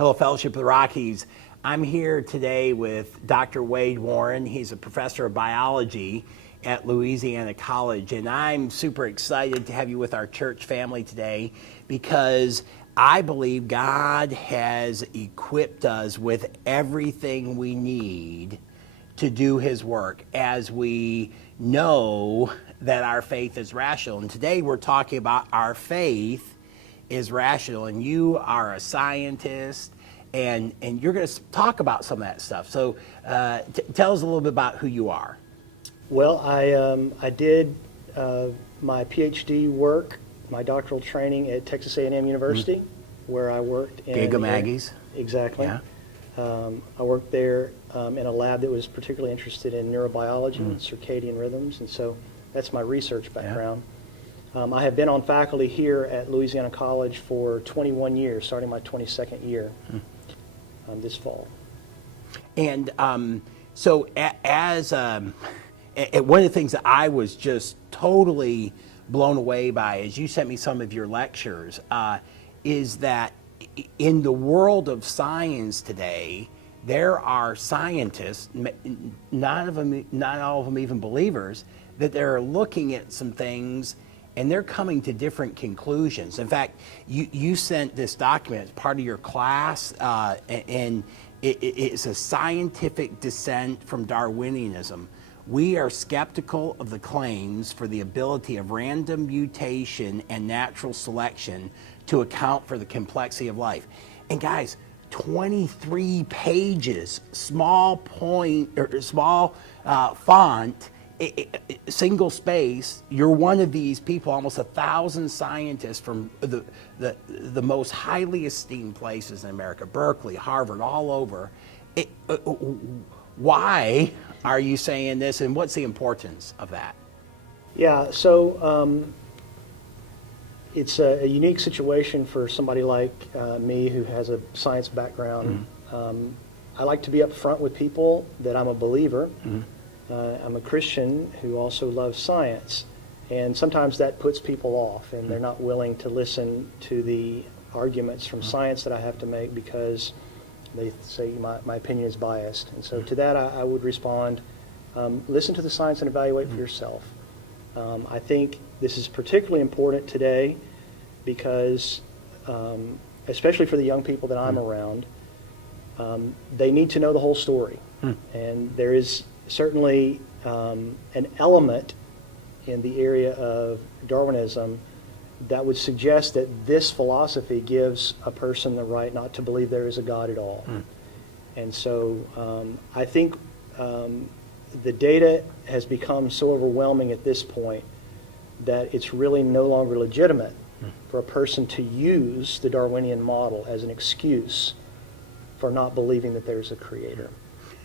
Hello, Fellowship of the Rockies. I'm here today with Dr. Wade Warren. He's a professor of biology at Louisiana College, and I'm super excited to have you with our church family today because I believe God has equipped us with everything we need to do His work as we know that our faith is rational. And today we're talking about our faith is rational, and you are a scientist, and you're going to talk about some of that stuff. So tell us a little bit about who you are. Well, I did my PhD work, my doctoral training at Texas A&M University, where I worked in Giga Maggie's. Exactly. Yeah. I worked there in a lab that was particularly interested in neurobiology and circadian rhythms, and so that's my research background. I have been on faculty here at Louisiana College for 21 years, starting my 22nd year this fall. And so as one of the things that I was just totally blown away by as you sent me some of your lectures is that in the world of science today, there are scientists, not all of them even believers, that they're looking at some things and they're coming to different conclusions. In fact, you sent this document as part of your class, and it's a scientific dissent from Darwinianism. We are skeptical of the claims for the ability of random mutation and natural selection to account for the complexity of life. And guys, 23 pages, small font, single space. You're one of these people, almost 1,000 scientists from the most highly esteemed places in America, Berkeley, Harvard, all over. Why are you saying this, and what's the importance of that? Yeah, so it's a unique situation for somebody like me who has a science background. I like to be upfront with people that I'm a believer. I'm a Christian who also loves science, and sometimes that puts people off, and they're not willing to listen to the arguments from science that I have to make because they say my opinion is biased. And so to that I would respond, listen to the science and evaluate for yourself. I think this is particularly important today because, especially for the young people that I'm around, they need to know the whole story. And there is certainly an element in the area of Darwinism that would suggest that this philosophy gives a person the right not to believe there is a God at all. And so I think the data has become so overwhelming at this point that it's really no longer legitimate for a person to use the Darwinian model as an excuse for not believing that there's a creator.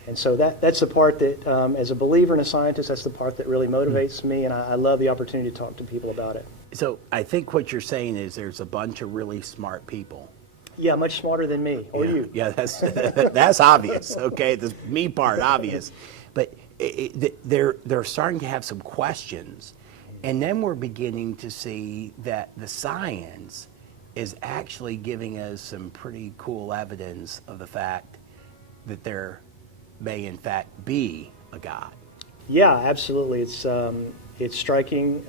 And so that's the part that, as a believer and a scientist, that's the part that really motivates me, and I love the opportunity to talk to people about it. So I think what you're saying is there's a bunch of really smart people. Yeah, much smarter than me, or you. Yeah, that's obvious, okay? The me part, obvious. But they're starting to have some questions, and then we're beginning to see that the science is actually giving us some pretty cool evidence of the fact that there may in fact be a God. Yeah, absolutely. It's striking.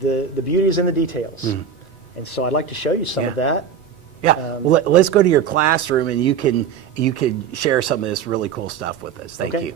The beauty is in the details, and so I'd like to show you some of that. Yeah. Well, let's go to your classroom, and you can share some of this really cool stuff with us. Thank you.